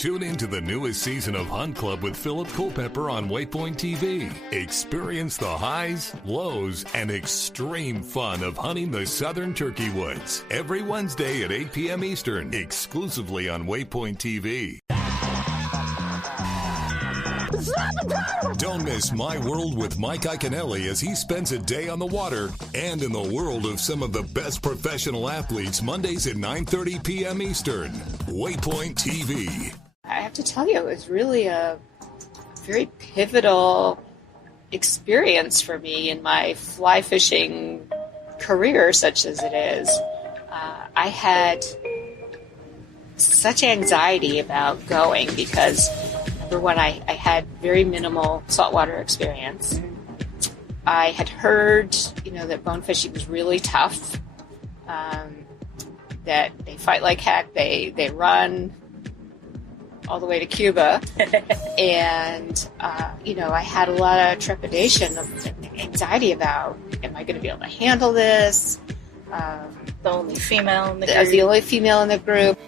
Tune in to the newest season of Hunt Club with Philip Culpepper on Waypoint TV. Experience the highs, lows, and extreme fun of hunting the southern turkey woods. Every Wednesday at 8 p.m. Eastern, exclusively on Waypoint TV. Don't miss My World with Mike Iaconelli as he spends a day on the water and in the world of some of the best professional athletes Mondays at 9:30 p.m. Eastern. Waypoint TV. I have to tell you, it was really a very pivotal experience for me in my fly fishing career, such as it is. I had such anxiety about going because, number one, I had very minimal saltwater experience. I had heard, that bone fishing was really tough, that they fight like heck, they run all the way to Cuba, and, I had a lot of trepidation, anxiety about, am I going to be able to handle this? The only female in the group. I was the only female in the group.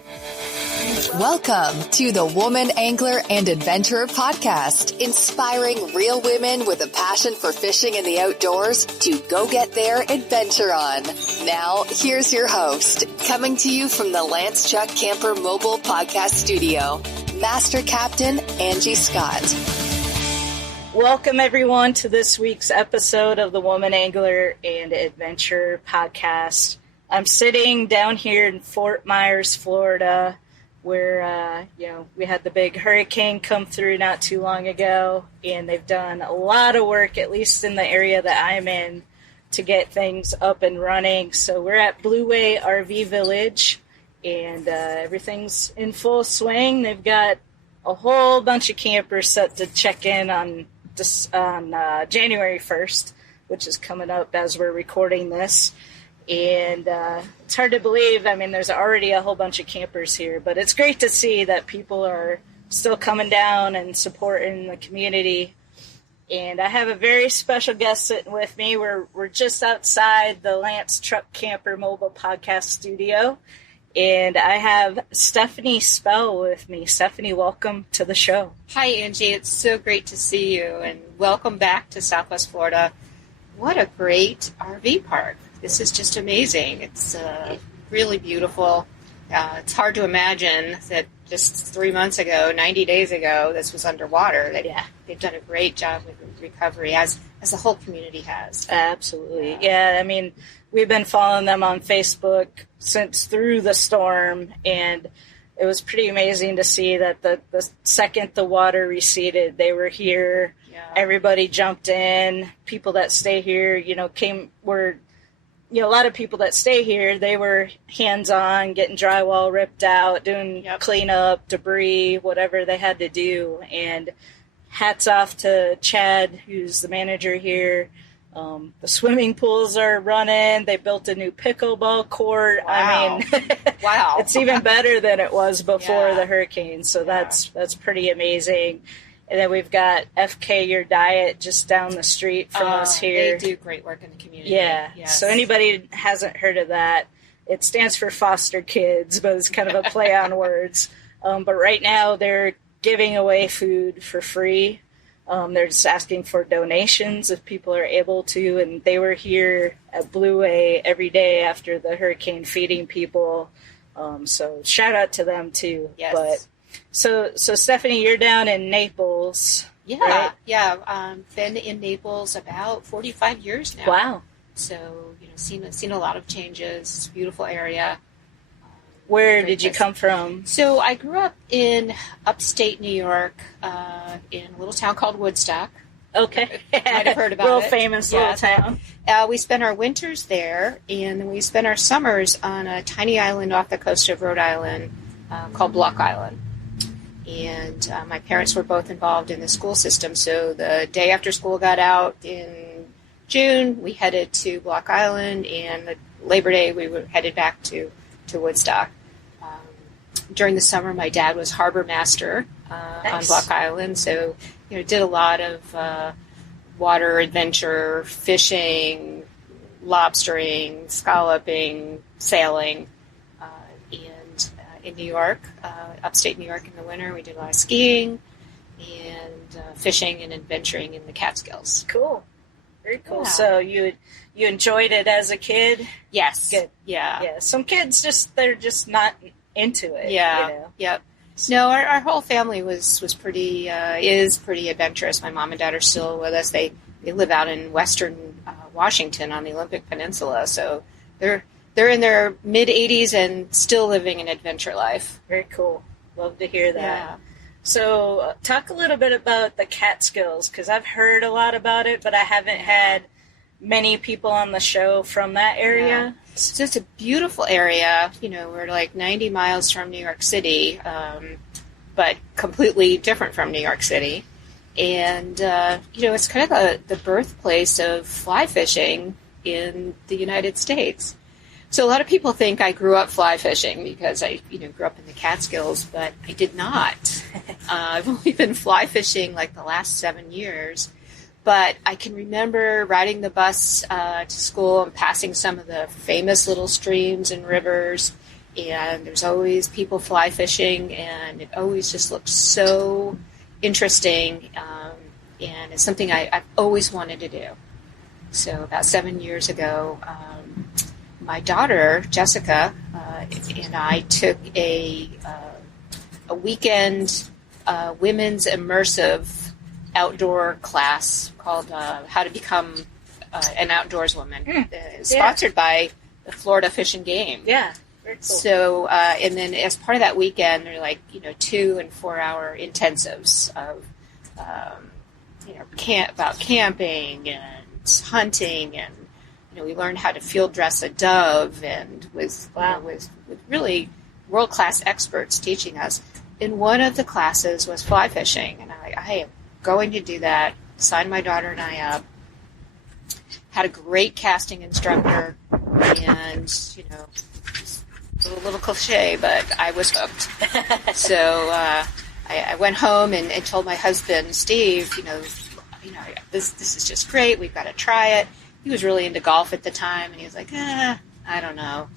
Welcome to the Woman Angler and Adventurer Podcast, inspiring real women with a passion for fishing in the outdoors to go get their adventure on. Now, here's your host, coming to you from the Lance Chuck Camper Mobile Podcast Studio, Master Captain Angie Scott. Welcome, everyone, to this week's episode of the Woman Angler and Adventurer Podcast. I'm sitting down here in Fort Myers, Florida, where, we had the big hurricane come through not too long ago, and they've done a lot of work, at least in the area that I'm in, to get things up and running. So we're at Blue Way RV Village, and everything's in full swing. They've got a whole bunch of campers set to check in on January 1st, which is coming up as we're recording this. And it's hard to believe. I mean, there's already a whole bunch of campers here, but it's great to see that people are still coming down and supporting the community. And I have a very special guest sitting with me. We're just outside the Lance Chuck Camper Mobile Podcast Studio, and I have Stephanie Spell with me. Stephanie, welcome to the show. Hi, Angie. It's so great to see you, and welcome back to Southwest Florida. What a great RV park. This is just amazing. It's really beautiful. It's hard to imagine that just 3 months ago, 90 days ago, this was underwater. They've done a great job with recovery, as the whole community has. Absolutely. Yeah, I mean, we've been following them on Facebook since through the storm, and it was pretty amazing to see that the second the water receded, they were here. Yeah. Everybody jumped in. People that stay here, a lot of people that stay here, they were hands-on, getting drywall ripped out, doing cleanup, debris, whatever they had to do. And hats off to Chad, who's the manager here. The swimming pools are running. They built a new pickleball court. Wow. I mean, wow. It's even better than it was before the hurricane. So that's pretty amazing. And then we've got FK Your Diet just down the street from us here. They do great work in the community. Yeah. Yes. So anybody hasn't heard of that, it stands for foster kids, but it's kind of a play on words. But right now they're giving away food for free. They're just asking for donations if people are able to. And they were here at Blue Way every day after the hurricane feeding people. So shout out to them too. Yes. But So Stephanie, you're down in Naples. Yeah, right? Yeah. Been in Naples about 45 years now. Wow. So, seen a lot of changes. It's a beautiful area. Where did you come from? So I grew up in upstate New York, in a little town called Woodstock. Okay. Might have heard about Real it. famous little town. We spent our winters there, and then we spent our summers on a tiny island off the coast of Rhode Island called Block Island. And my parents were both involved in the school system, so the day after school got out in June, we headed to Block Island, and the Labor Day we were headed back to Woodstock. During the summer, my dad was harbor master on Block Island, so did a lot of water adventure, fishing, lobstering, scalloping, sailing, and in New York, upstate New York in the winter. We did a lot of skiing and fishing and adventuring in the Catskills. Cool. Very cool. Yeah. So you enjoyed it as a kid? Yes. Good. Yeah. Yeah. Some kids they're just not into it. Yeah. You know? Yep. No, our whole family was pretty is pretty adventurous. My mom and dad are still with us. They live out in western Washington on the Olympic Peninsula, so they're in their mid 80s and still living an adventure life. Very cool. Love to hear that. Yeah. So talk a little bit about the Catskills, because I've heard a lot about it, but I haven't had many people on the show from that area. Yeah. It's just a beautiful area. You know, we're like 90 miles from New York City, but completely different from New York City. And, it's kind of the birthplace of fly fishing in the United States. So a lot of people think I grew up fly fishing because I, grew up in the Catskills, but I did not. I've only been fly fishing like the last 7 years. But I can remember riding the bus to school and passing some of the famous little streams and rivers. And there's always people fly fishing, and it always just looks so interesting. And it's something I've always wanted to do. So about 7 years ago, my daughter, Jessica, and I took a weekend women's immersive outdoor class called How to Become an Outdoors Woman, sponsored by the Florida Fish and Game. Yeah, very cool. So, and then as part of that weekend, they're like, 2 and 4 hour intensives of, about camping and hunting, and we learned how to field dress a dove, and with really world class experts teaching us. And one of the classes was fly fishing, and I am going to do that. Signed my daughter and I up. Had a great casting instructor, and a little cliche, but I was hooked. So I went home and told my husband Steve, this is just great. We've got to try it. He was really into golf at the time, and he was like, I don't know.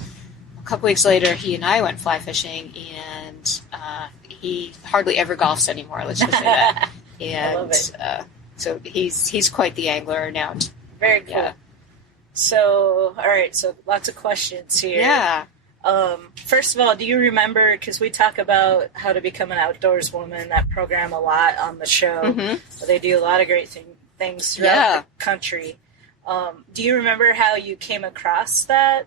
A couple weeks later, he and I went fly fishing, and he hardly ever golfs anymore. Let's just say that. And I love it. So he's quite the angler now. Very cool. Yeah. So, all right, so lots of questions here. Yeah. First of all, do you remember, because we talk about How to Become an Outdoors Woman, that program a lot on the show. Mm-hmm. They do a lot of great things throughout the country. Do you remember how you came across that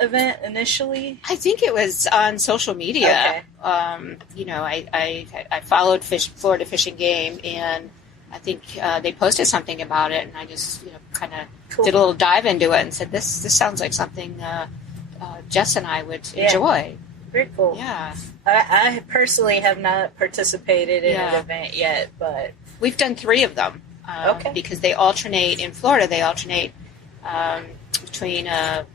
event initially? I think it was on social media. Okay. I followed Florida Fish and Game, and I think they posted something about it, and I just kind of did a little dive into it and said, this sounds like something Jess and I would enjoy. Very cool. Yeah. I personally have not participated in an event yet, but we've done 3 of them. Okay. Because they alternate in Florida. They alternate between a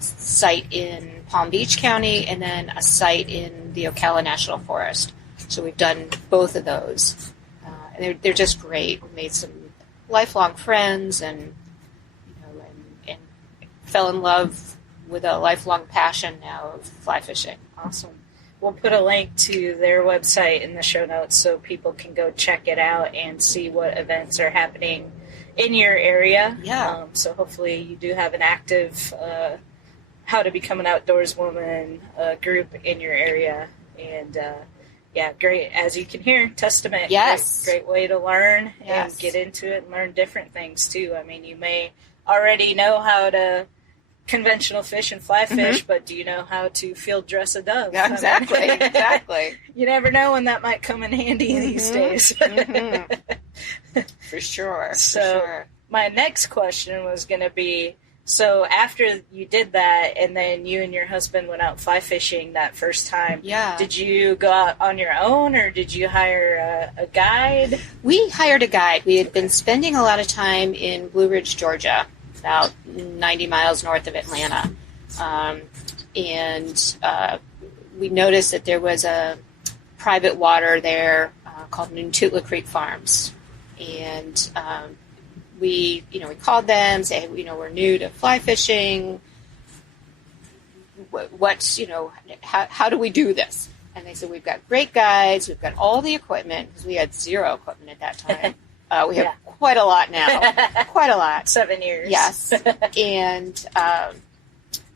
site in Palm Beach County and then a site in the Ocala National Forest. So we've done both of those, and they're just great. We made some lifelong friends, and and fell in love with a lifelong passion now of fly fishing. Awesome. We'll put a link to their website in the show notes so people can go check it out and see what events are happening in your area. Yeah. So hopefully you do have an active How to Become an Outdoors Woman group in your area. And great. As you can hear, Testament. Yes. Great way to learn Yes. and get into it and learn different things too. I mean, you may already know how to conventional fish and fly fish, but do you know how to field dress a dove? Yeah, exactly. Exactly. You never know when that might come in handy these days. For sure. So my next question was going to be, so after you did that and then you and your husband went out fly fishing that first time, did you go out on your own or did you hire a guide? We hired a guide. We had been spending a lot of time in Blue Ridge, Georgia, about 90 miles north of Atlanta. And we noticed that there was a private water there called Nontutla Creek Farms. And we called them, say, we're new to fly fishing. what's, how do we do this? And they said, we've got great guides. We've got all the equipment, because we had zero equipment at that time. We have quite a lot now, quite a lot. 7 years. Yes. And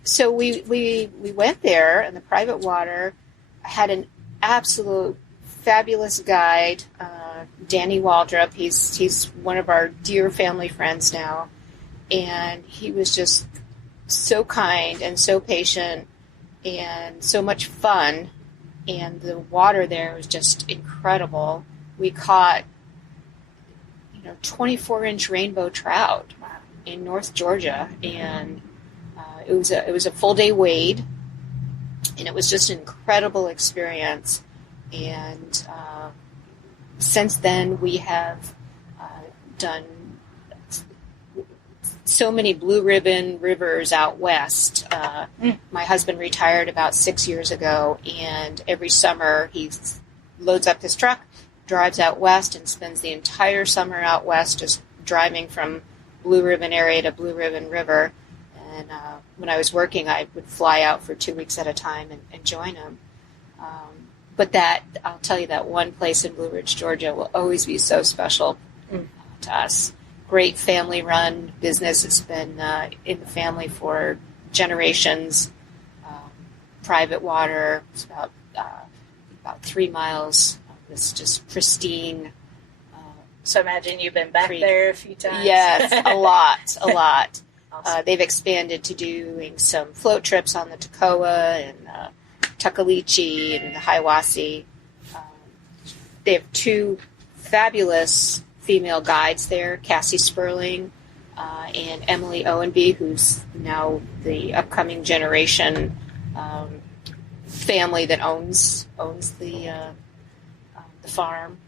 so we went there in the private water. I had an absolute fabulous guide, Danny Waldrop. He's one of our dear family friends now. And he was just so kind and so patient and so much fun. And the water there was just incredible. We caught 24-inch rainbow trout in North Georgia, and it was a full day wade, and it was just an incredible experience. And since then, we have done so many blue ribbon rivers out west. My husband retired about 6 years ago, and every summer he loads up his truck, drives out west, and spends the entire summer out west just driving from Blue Ribbon area to Blue Ribbon River. And when I was working, I would fly out for 2 weeks at a time and join him. But I'll tell you, that one place in Blue Ridge, Georgia will always be so special to us. Great family-run business. It's been in the family for generations. Private water. It's about 3 miles. It's just pristine. So imagine you've been back there a few times. Yes, a lot. Awesome. They've expanded to doing some float trips on the Toccoa and Tuckaleechee and the Hiawassee. They have 2 fabulous female guides there, Cassie Sperling and Emily Owenby, who's now the upcoming generation family that owns the farm.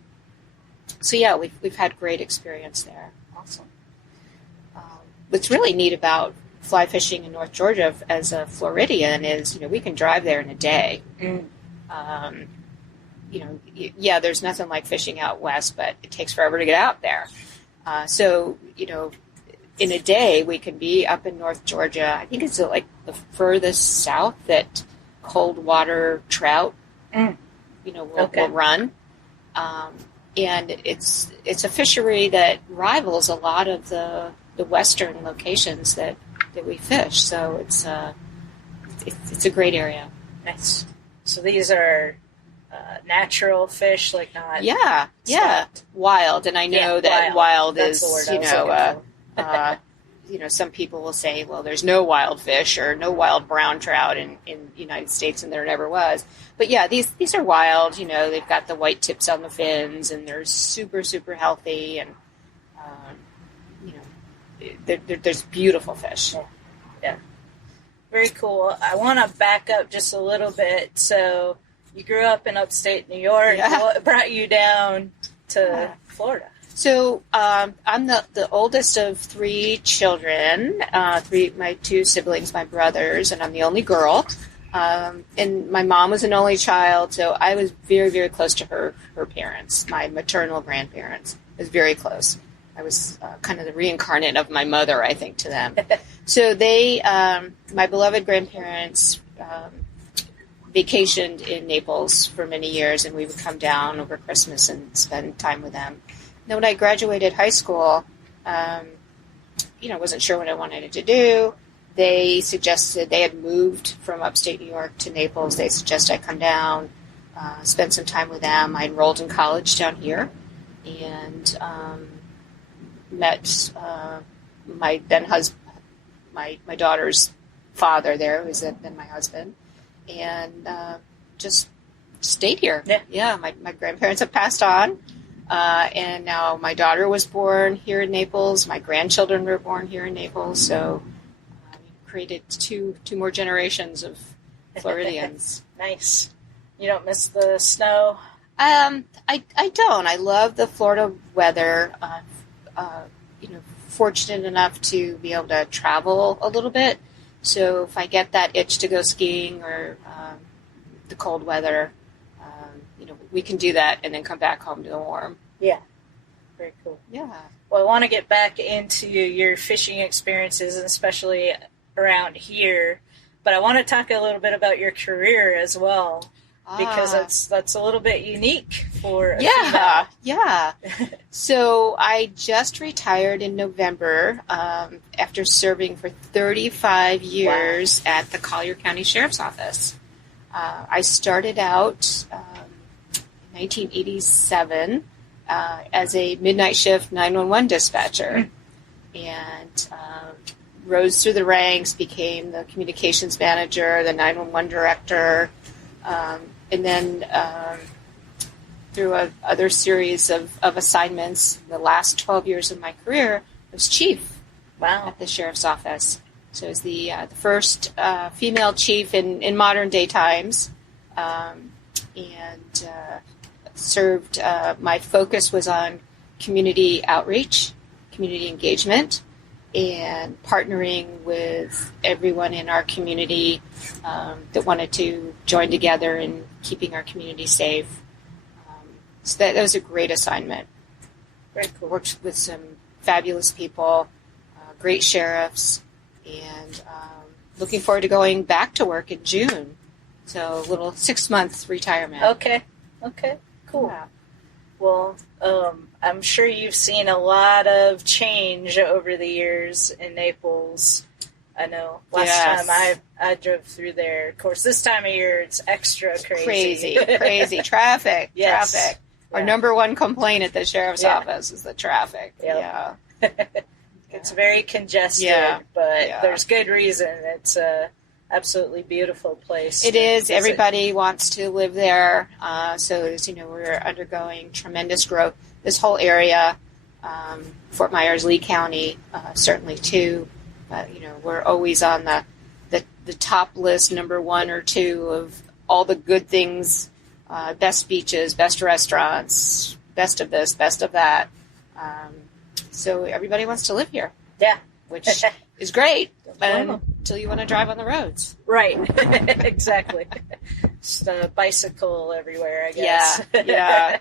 So yeah, we've had great experience there. Awesome. What's really neat about fly fishing in North Georgia as a Floridian is, we can drive there in a day. There's nothing like fishing out west, but it takes forever to get out there. So, in a day we can be up in North Georgia. I think it's like the furthest south that cold water trout, will run. And it's a fishery that rivals a lot of the western locations that we fish. So it's a great area. Nice. So these are natural fish, like not wild. And I know that wild is some people will say, well, there's no wild fish or no wild brown trout in the United States, and there never was. But yeah, these are wild. They've got the white tips on the fins, and they're super, super healthy, and there's beautiful fish. Yeah. Very cool. I want to back up just a little bit. So you grew up in upstate New York. Yeah. What brought you down to Florida? So I'm the oldest of 3 children, my 2 siblings, my brothers, and I'm the only girl. And my mom was an only child, so I was very, very close to her parents, my maternal grandparents. I was very close. I was kind of the reincarnate of my mother, I think, to them. So they, my beloved grandparents, vacationed in Naples for many years, and we would come down over Christmas and spend time with them. Then when I graduated high school, wasn't sure what I wanted to do. They suggested, they had moved from upstate New York to Naples. They suggested I come down, spend some time with them. I enrolled in college down here, and met my then husband, my daughter's father there, who's then my husband, and just stayed here. Yeah, my grandparents have passed on. And now my daughter was born here in Naples. My grandchildren were born here in Naples. So created two more generations of Floridians. Nice. You don't miss the snow? I don't. I love the Florida weather. Fortunate enough to be able to travel a little bit. So if I get that itch to go skiing or the cold weather, we can do that and then come back home to the warm. Yeah. Very cool. Yeah. Well, I want to get back into your fishing experiences, and especially around here. But I want to talk a little bit about your career as well, because that's a little bit unique for a female. Yeah. So I just retired in November after serving for 35 years at the Collier County Sheriff's Office. I started out in 1987 as a midnight shift 911 dispatcher, and rose through the ranks, became the communications manager, the 911 director, and then through other series of assignments, the last 12 years of my career, I was chief at the Sheriff's Office. So I was the first female chief in modern day times, and served, my focus was on community outreach, community engagement, and partnering with everyone in our community that wanted to join together in keeping our community safe. So that was a great assignment. Very cool. Worked with some fabulous people, great sheriffs, and looking forward to going back to work in June. So a little 6-month retirement. Okay, cool. Yeah. Well, I'm sure you've seen a lot of change over the years in Naples. I know last time I drove through there. Of course, this time of year it's extra crazy. Crazy. Traffic. Yes. Traffic. Yeah. Our number one complaint at the sheriff's office is the traffic. Yep. Yeah. It's very congested, but there's good reason. It's a absolutely beautiful place. It is. Everybody wants to live there. So, as you know, we're undergoing tremendous growth. This whole area, Fort Myers, Lee County, certainly too. You know, we're always on the top list, number 1 or 2 of all the good things, best beaches, best restaurants, best of this, best of that. So everybody wants to live here. Yeah. Which is great until you want to drive on the roads. Right. Exactly. Just a bicycle everywhere, I guess. Yeah.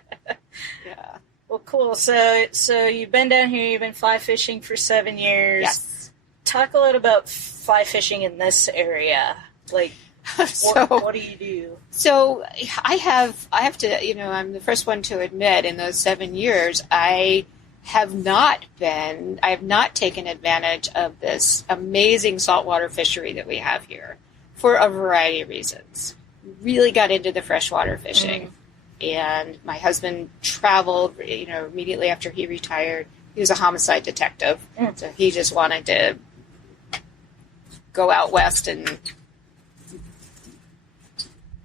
Well, cool. So you've been down here, you've been fly fishing for 7 years. Yes. Talk a little about fly fishing in this area. Like, what do you do? So I have to, you know, I'm the first one to admit in those 7 years, I have not taken advantage of this amazing saltwater fishery that we have here for a variety of reasons. Really got into the freshwater fishing. And my husband traveled, you know, immediately after he retired. He was a homicide detective. So he just wanted to go out west and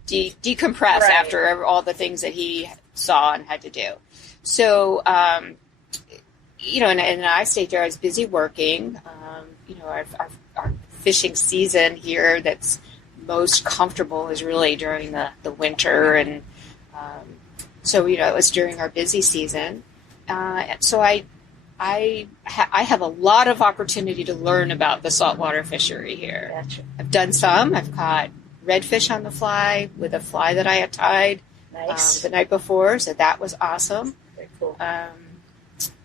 decompress after all the things that he saw and had to do. So, you know, and I stayed there. I was busy working. You know, our fishing season here that's most comfortable is really during the winter. And so, you know, it was during our busy season. So I have a lot of opportunity to learn about the saltwater fishery here. Gotcha. I've done some. I've caught redfish on the fly with a fly that I had tied the night before, so that was awesome. Very cool.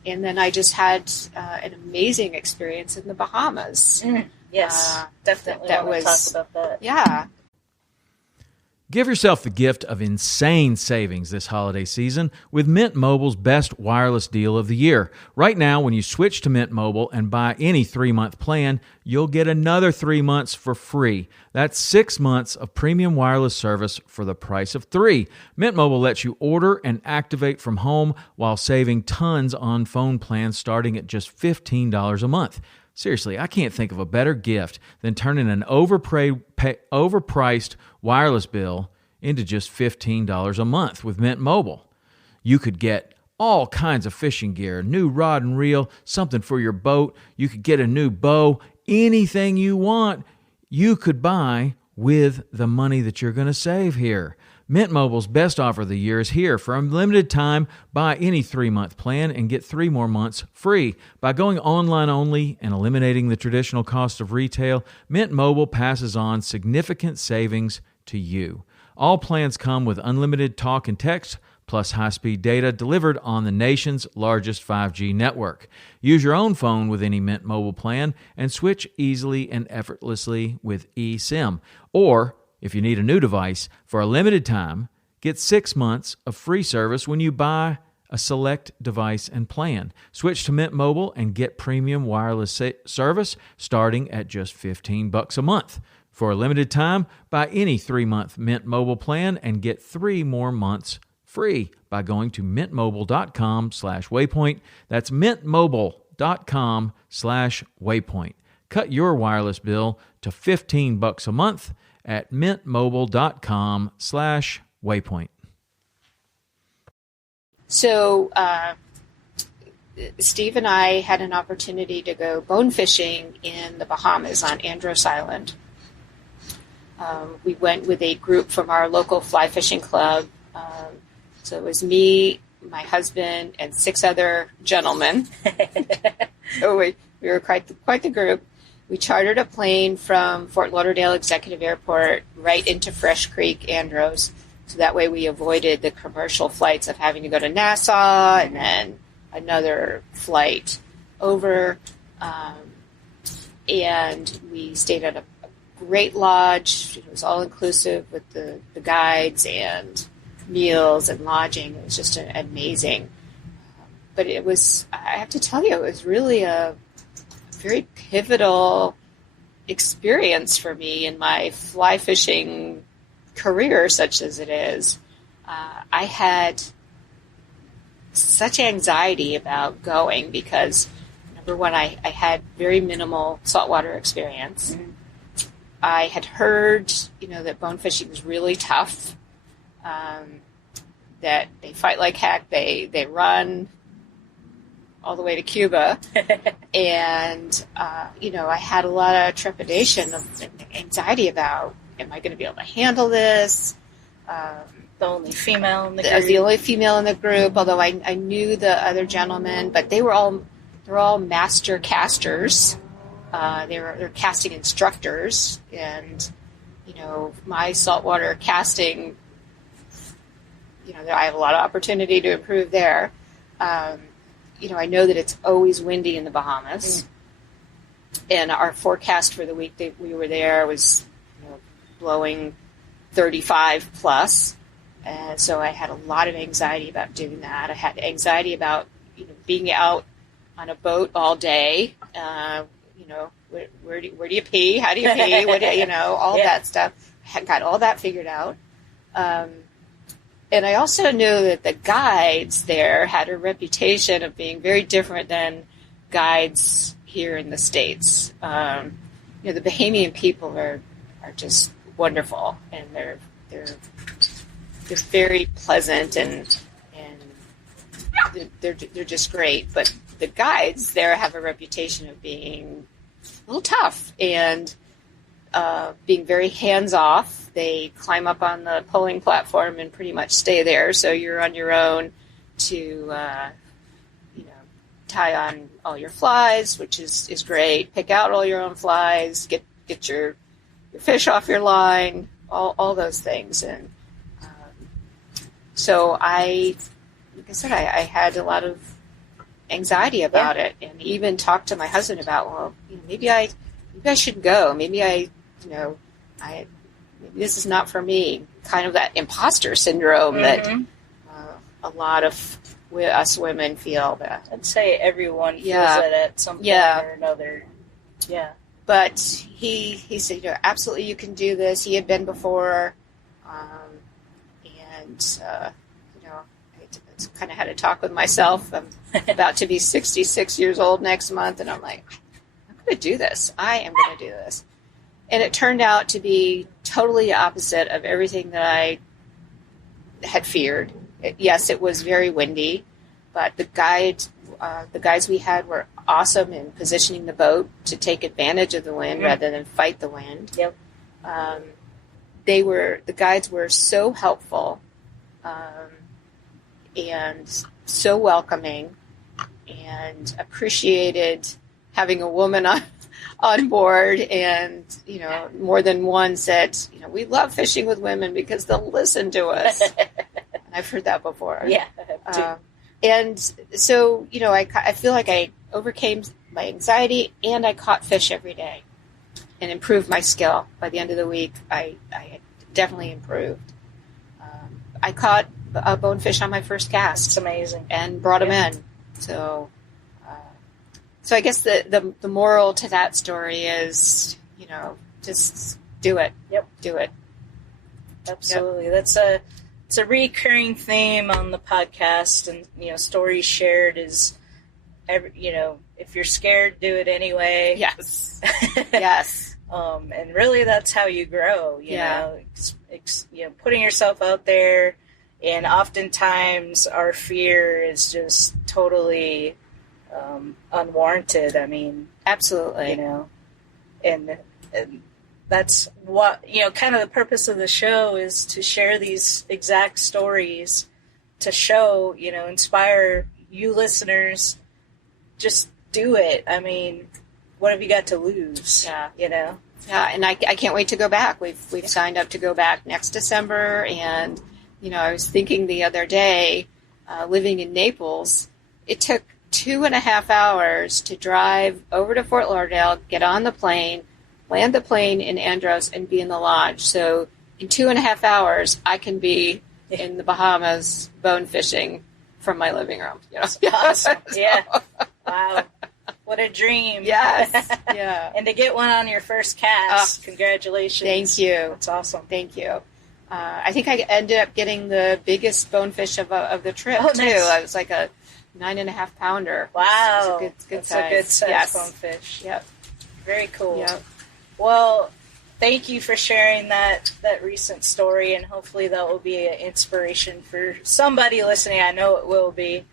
And then I just had an amazing experience in the Bahamas. Yes, definitely that want to was, talk about that. Yeah. Give yourself the gift of insane savings this holiday season with Mint Mobile's best wireless deal of the year. Right now, when you switch to Mint Mobile and buy any 3-month plan, you'll get another 3 months for free. That's 6 months of premium wireless service for the price of 3. Mint Mobile lets you order and activate from home while saving tons on phone plans starting at just $15 a month. Seriously, I can't think of a better gift than turning an overpriced wireless bill into just $15 a month with Mint Mobile. You could get all kinds of fishing gear, new rod and reel, something for your boat. You could get a new bow, anything you want, you could buy with the money that you're going to save here. Mint Mobile's best offer of the year is here. For a limited time, buy any 3-month plan and get 3 more months free. By going online only and eliminating the traditional cost of retail, Mint Mobile passes on significant savings to you. All plans come with unlimited talk and text, plus high-speed data delivered on the nation's largest 5G network. Use your own phone with any Mint Mobile plan and switch easily and effortlessly with eSIM. Or, if you need a new device, for a limited time, get 6 months of free service when you buy a select device and plan. Switch to Mint Mobile and get premium wireless service starting at just $15 a month. For a limited time, buy any 3-month Mint Mobile plan and get 3 more months free by going to mintmobile.com/waypoint. That's mintmobile.com/waypoint. Cut your wireless bill to $15 a month at mintmobile.com/waypoint. So Steve and I had an opportunity to go bone fishing in the Bahamas on Andros Island. We went with a group from our local fly fishing club. So it was me, my husband, and 6 other gentlemen. So we were quite the group. We chartered a plane from Fort Lauderdale Executive Airport right into Fresh Creek, Andros. So that way we avoided the commercial flights of having to go to Nassau and then another flight over. And we stayed at a great lodge. It was all inclusive with the guides and meals and lodging. It was just amazing. But it was, I have to tell you, it was really a very pivotal experience for me in my fly fishing career, such as it is. I had such anxiety about going because, number one, I had very minimal saltwater experience. Mm-hmm. I had heard, that bone fishing is really tough, that they fight like heck, they run all the way to Cuba, and, I had a lot of trepidation of anxiety about, am I going to be able to handle this? The only female in the group. The only female in the group, although I knew the other gentlemen, but they're all master casters. They're casting instructors, and my saltwater casting, I have a lot of opportunity to improve there. I know that it's always windy in the Bahamas, and our forecast for the week that we were there was blowing 35 plus. And so I had a lot of anxiety about doing that. I had anxiety about, being out on a boat all day. Where do you pee? How do you pee? All that stuff. I had got all that figured out. And I also knew that the guides there had a reputation of being very different than guides here in the States. The Bahamian people are just wonderful, and they're very pleasant, and they're just great. But the guides there have a reputation of being a little tough and being very hands-off. They climb up on the pulling platform and pretty much stay there, so you're on your own to tie on all your flies, which is great. Pick out all your own flies, get your fish off your line, all those things. And so like I said, I had a lot of anxiety about it, and even talked to my husband about, maybe I should go. Maybe maybe this is not for me. Kind of that imposter syndrome that a lot of us women feel. That I'd say everyone feels it at some point or another. Yeah. But he said, absolutely, you can do this. He had been before, and I kind of had a talk with myself. I'm about to be 66 years old next month, and I'm like, I'm going to do this. I am going to do this. And it turned out to be totally opposite of everything that I had feared. Yes, it was very windy, but the guides we had were awesome in positioning the boat to take advantage of the wind rather than fight the wind. Yep. The guides were so helpful and so welcoming, and appreciated having a woman on board. And more than one said, we love fishing with women because they'll listen to us. I've heard that before. Yeah, I have too. And so, I feel like I overcame my anxiety and I caught fish every day and improved my skill. By the end of the week, I definitely improved. I caught a bonefish on my first cast. It's amazing. And brought them in. So I guess the moral to that story is, just do it. Yep. Do it. Absolutely. Yep. It's a recurring theme on the podcast, and, stories shared is, if you're scared, do it anyway. Yes. Yes. And really that's how you grow, you know, putting yourself out there. And oftentimes our fear is just totally unwarranted. I mean, absolutely. And that's what, kind of the purpose of the show is to share these exact stories to show, inspire you listeners. Just do it. I mean, what have you got to lose? Yeah. Yeah, and I can't wait to go back. We've signed up to go back next December, and I was thinking the other day, living in Naples, it took 2.5 hours to drive over to Fort Lauderdale, get on the plane, land the plane in Andros, and be in the lodge. So in 2.5 hours, I can be in the Bahamas bone fishing from my living room. Awesome. Yeah. Wow. What a dream. Yes. Yeah. And to get one on your first cast, congratulations. Thank you. That's awesome. Thank you. I think I ended up getting the biggest bonefish of the trip, too. Nice. I was like a 9.5 pounder. Wow. It was a good That's size. a good size yes. bonefish. Yep. Very cool. Yep. Well, thank you for sharing that recent story, and hopefully that will be an inspiration for somebody listening. I know it will be.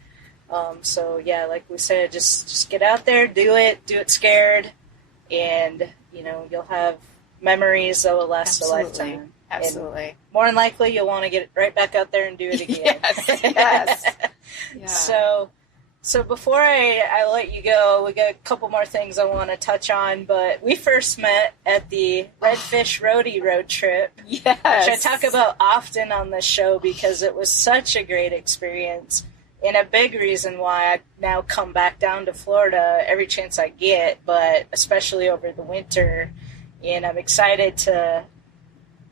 So yeah, like we said, just get out there, do it scared, and you'll have memories that will last Absolutely. a lifetime. Absolutely. And more than likely, you'll want to get right back out there and do it again. Yes. Yeah. So before I let you go, we got a couple more things I want to touch on, but we first met at the Redfish Roadie road trip, Yes. which I talk about often on this show because it was such a great experience and a big reason why I now come back down to Florida every chance I get, but especially over the winter. And I'm excited to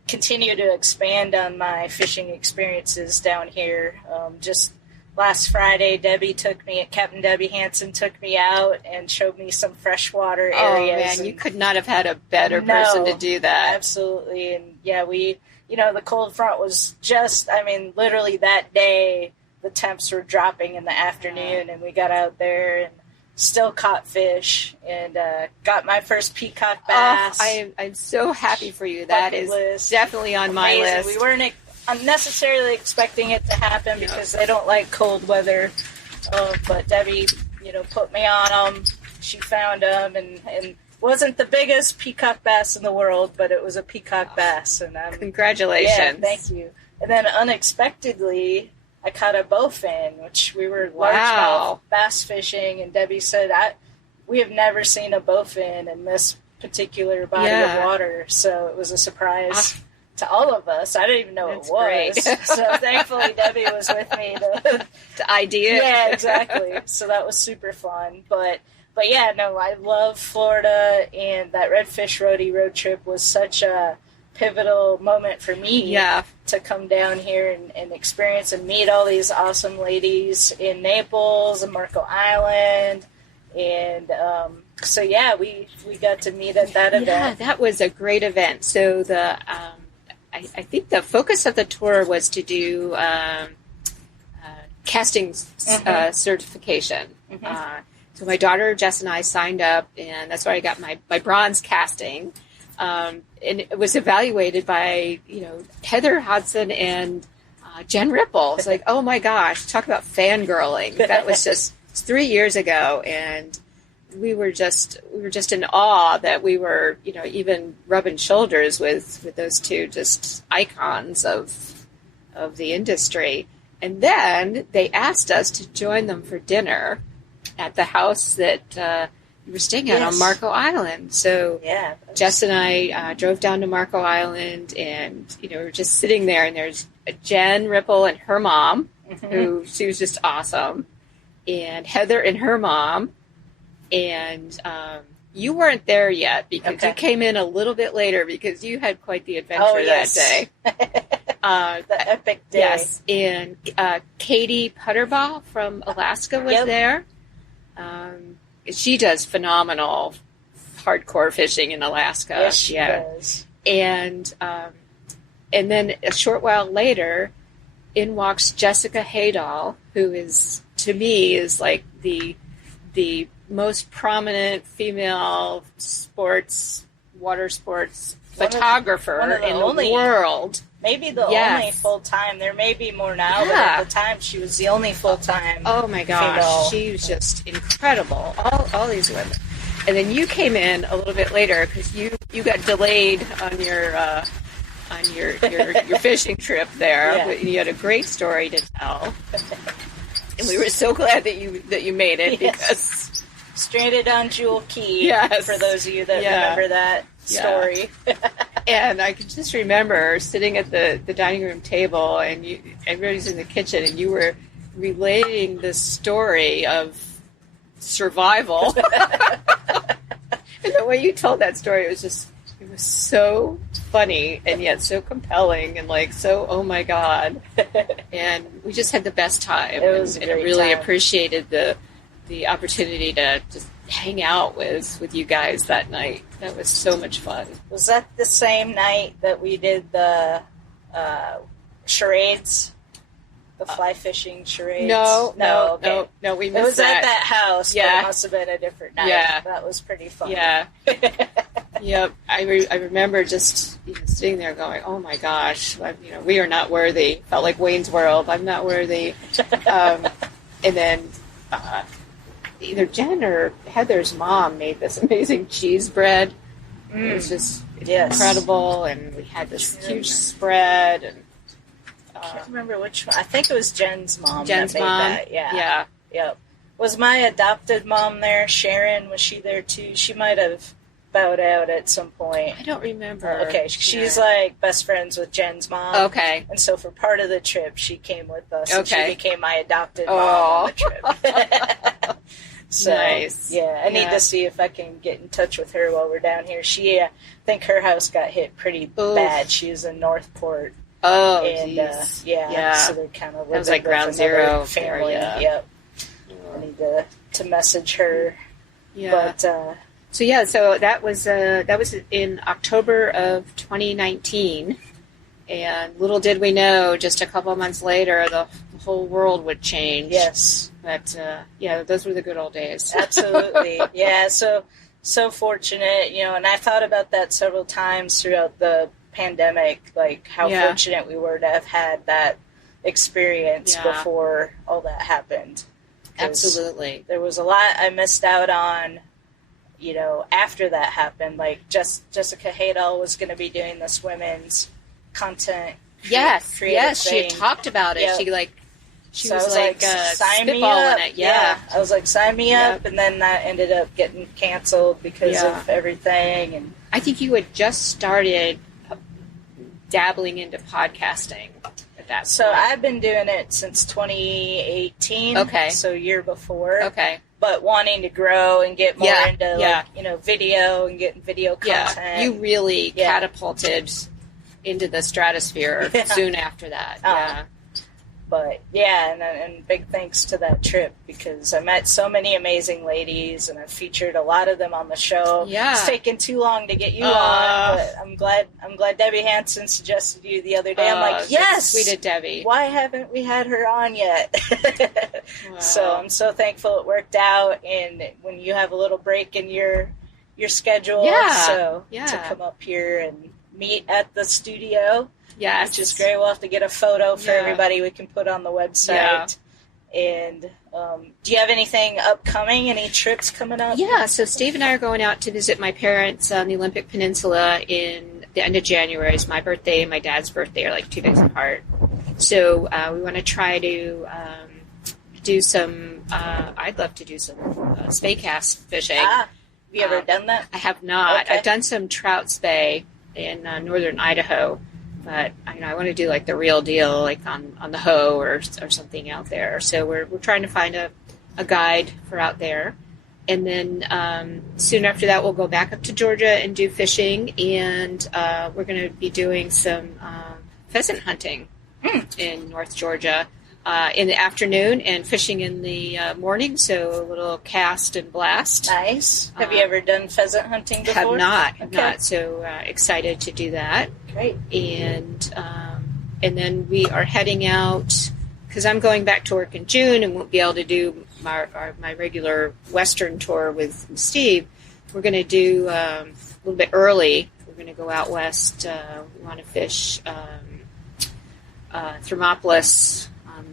continue to expand on my fishing experiences down here. Just last Friday, Captain Debbie Hansen took me out and showed me some freshwater areas. Oh man, you could not have had a better person to do that. Absolutely. And yeah, the cold front was literally that day, the temps were dropping in the afternoon, and we got out there and still caught fish and got my first peacock bass. I'm so happy for you. That is list. Definitely on my Amazing. list. We weren't unnecessarily expecting it to happen because they don't like cold weather. But Debbie, put me on them. She found them and wasn't the biggest peacock bass in the world, but it was a peacock bass. And congratulations. Yeah, thank you. And then unexpectedly, I caught a bowfin, which we were largemouth bass fishing, and Debbie said, we have never seen a bowfin in this particular body of water, so it was a surprise to all of us. I didn't even know it was. Great. So thankfully Debbie was with me to ID it. Yeah, exactly. So that was super fun. But yeah, no, I love Florida, and that Redfish Roadie road trip was such a pivotal moment for me to come down here and experience and meet all these awesome ladies in Naples and Marco Island. And so yeah, we got to meet at that event. Yeah, that was a great event. So I think the focus of the tour was to do casting certification. Mm-hmm. So my daughter Jess and I signed up, and that's where I got my bronze casting. And it was evaluated by, Heather Hodson and Jen Ripple. It's like, oh my gosh, talk about fangirling. That was just 3 years ago, and we were just in awe that we were, even rubbing shoulders with those two just icons of the industry. And then they asked us to join them for dinner at the house that we were staying at on Marco Island. So Jess and I drove down to Marco Island, and we were just sitting there, and there's Jen Ripple and her mom, who she was just awesome, and Heather and her mom, and you weren't there yet because you came in a little bit later because you had quite the adventure that day. The epic day. Yes, and Katie Putterbaugh from Alaska was there. She does phenomenal hardcore fishing in Alaska. Yes, she does. And then a short while later, in walks Jessica Haydahl, who is, to me, is like the most prominent female water sports photographer in the world. Maybe the only full-time. There may be more now, but at the time she was the only full-time. Oh my gosh, female. She was just incredible. All these women. And then you came in a little bit later because you got delayed on your fishing trip there. Yeah. You had a great story to tell, and we were so glad that you made it because stranded on Jewel Key. Yes. For those of you that remember that story. And I could just remember sitting at the dining room table, and everybody's in the kitchen, and you were relating this story of survival. And the way you told that story, it was so funny and yet so compelling and like so, oh my God. And we just had the best time. It was and I really appreciated the opportunity to just hang out with you guys that night. That was so much fun. Was that the same night that we did the charades? The fly fishing charades? No, we missed that. It was at that house, but it must have been a different night. Yeah. That was pretty fun. Yeah. Yep. I remember just sitting there going, oh my gosh, we are not worthy. Felt like Wayne's World. I'm not worthy. And then either Jen or Heather's mom made this amazing cheese bread. It was just incredible, and we had this huge spread. And I can't remember which one. I think it was Jen's mom. Jen's that made mom. That. Yeah. Yep. Was my adopted mom there? Sharon, was she there too? She might have bowed out at some point. I don't remember. Okay, she's like best friends with Jen's mom. Okay. And so for part of the trip, she came with us. Okay. And she became my adopted mom on the trip. So, nice. Yeah, I need to see if I can get in touch with her while we're down here. She, I think her house got hit pretty bad. She was in Northport. Oh, and so they kind of that was like ground zero family. Area. Yep. I need to message her. Yeah. But so that was in October of 2019, and little did we know, just a couple of months later, the whole world would change. Yes. But those were the good old days. Absolutely. Yeah. So fortunate, and I thought about that several times throughout the pandemic, like how fortunate we were to have had that experience before all that happened. Absolutely. There was a lot I missed out on, after that happened. Like Jessica Haydahl was going to be doing this women's content. Yes. She had talked about it. Yep. She was like sign me up. It. Yeah. I was like, sign me up. And then that ended up getting canceled because of everything. And I think you had just started dabbling into podcasting at that point. So I've been doing it since 2018. Okay. So year before. Okay. But wanting to grow and get more into video and getting video content. Yeah. You really catapulted into the stratosphere soon after that. But and big thanks to that trip, because I met so many amazing ladies and I featured a lot of them on the show. Yeah. It's taken too long to get you on, but I'm glad Debbie Hansen suggested you the other day. I'm like, yes, sweet of Debbie. Why haven't we had her on yet? Wow. So I'm so thankful it worked out, and when you have a little break in your schedule, to come up here and meet at the studio. Yes. Which is great. We'll have to get a photo for everybody we can put on the website. Yeah. And do you have anything upcoming? Any trips coming up? Yeah, so Steve and I are going out to visit my parents on the Olympic Peninsula in the end of January. It's my birthday and my dad's birthday are like 2 days apart. So we want to try to do some, I'd love to do some spay cast fishing. Have you ever done that? I have not. Okay. I've done some trout spay in northern Idaho. but I want to do like the real deal, like on the hoe or something out there. So we're trying to find a guide for out there. And then soon after that, we'll go back up to Georgia and do fishing. And we're going to be doing some pheasant hunting in North Georgia in the afternoon and fishing in the morning. So a little cast and blast. Nice. Have you ever done pheasant hunting before? Have not. So excited to do that. Great. And then we are heading out because I'm going back to work in June and won't be able to do my regular Western tour with Steve. We're going to do a little bit early. We're going to go out west. We want to fish Thermopolis on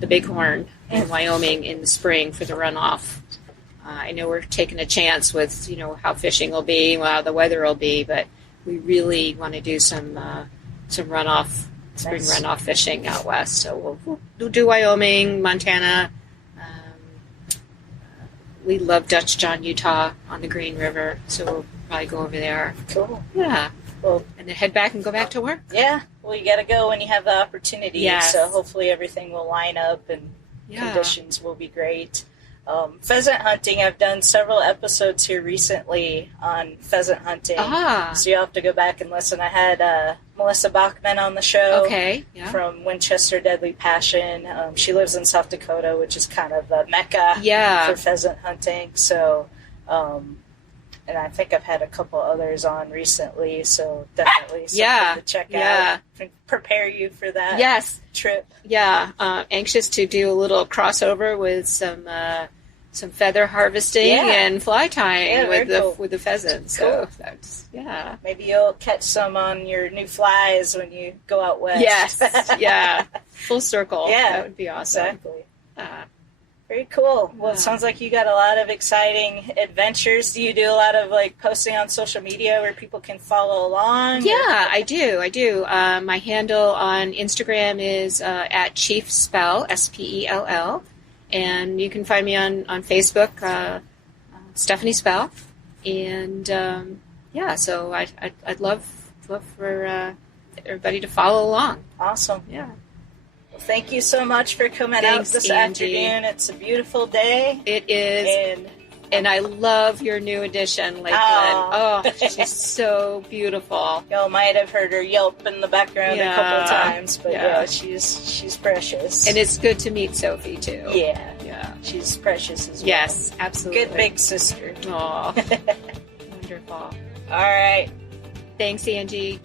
the Bighorn in Wyoming in the spring for the runoff. I know we're taking a chance with how fishing will be, how the weather will be, but we really want to do some runoff, spring runoff fishing out west. So we'll do Wyoming, Montana. We love Dutch John, Utah on the Green River, so we'll probably go over there. Cool. Yeah. Well, and then head back and go back to work. Yeah. Well, you got to go when you have the opportunity. Yes. So hopefully everything will line up and conditions will be great. Pheasant hunting, I've done several episodes here recently on pheasant hunting. So you'll have to go back and listen. I had Melissa Bachman on the show from Winchester Deadly Passion. She lives in South Dakota, which is kind of the mecca for pheasant hunting. So, and I think I've had a couple others on recently, so definitely something to check out. Prepare you for that trip. Yeah, anxious to do a little crossover with some feather harvesting and fly tying with the pheasants. Cool. So that's maybe you'll catch some on your new flies when you go out west. Yes, full circle. Yeah, that would be awesome. Exactly. Very cool. Well, it sounds like you got a lot of exciting adventures. Do you do a lot of posting on social media where people can follow along? Yeah, I do. My handle on Instagram is at Chief Spell, Spell, and you can find me on Facebook, Stephanie Spell. And so I'd love for everybody to follow along. Awesome. Yeah. Thank you so much for coming out this afternoon. It's a beautiful day. It is. And I love your new addition, Lakeland. Oh, she's so beautiful. Y'all might have heard her yelp in the background a couple of times, but she's precious. And it's good to meet Sophie, too. Yeah. She's precious as well. Yes, absolutely. Good big sister. Aw. Wonderful. All right. Thanks, Angie.